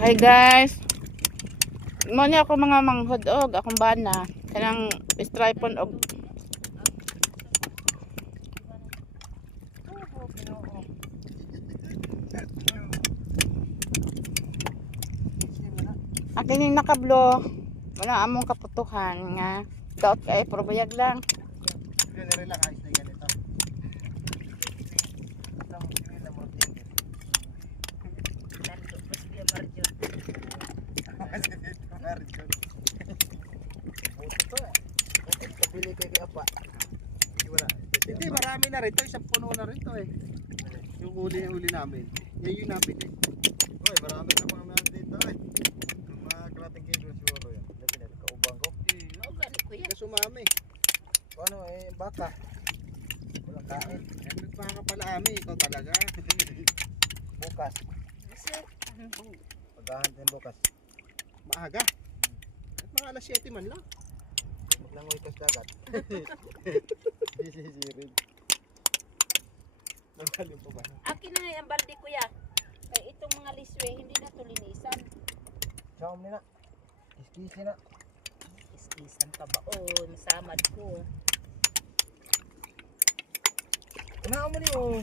Hi guys. Mo ni ako mga manghod og akong bana kanang stripon og akin yung nakablo. Wala among kaputuhan nga daot kay probayag lang. Relax ayos na ganito. Lang sila mo tingin. Nandito pa siya Marjo. Marjo. Ito eh. Pabili kay apa. Wala. Hindi marami na rito, isang puno na rito eh. Yung uli namin. Yan yung nabili. Oy, marami na mga meron dito eh. Mga kalating kilo siguro yan. Dati na kaubang ko. Oo, gani kuya. Kasumami. Ano eh, baka. Walang kain. Eh, baka pala ami, ikaw talaga. Bukas. Pagkahan din bukas. Maaga. At mga alas 7 man lang. Maglangoy ka sa dagat. Sisirin. Nagaling pa ba? Akin na nga ang balde kuya. Kaya itong mga liswe, hindi na to linisan. Saan mo na? Kiskisi na. Iskisan pa baon, samad ko. Unahan mo niyo.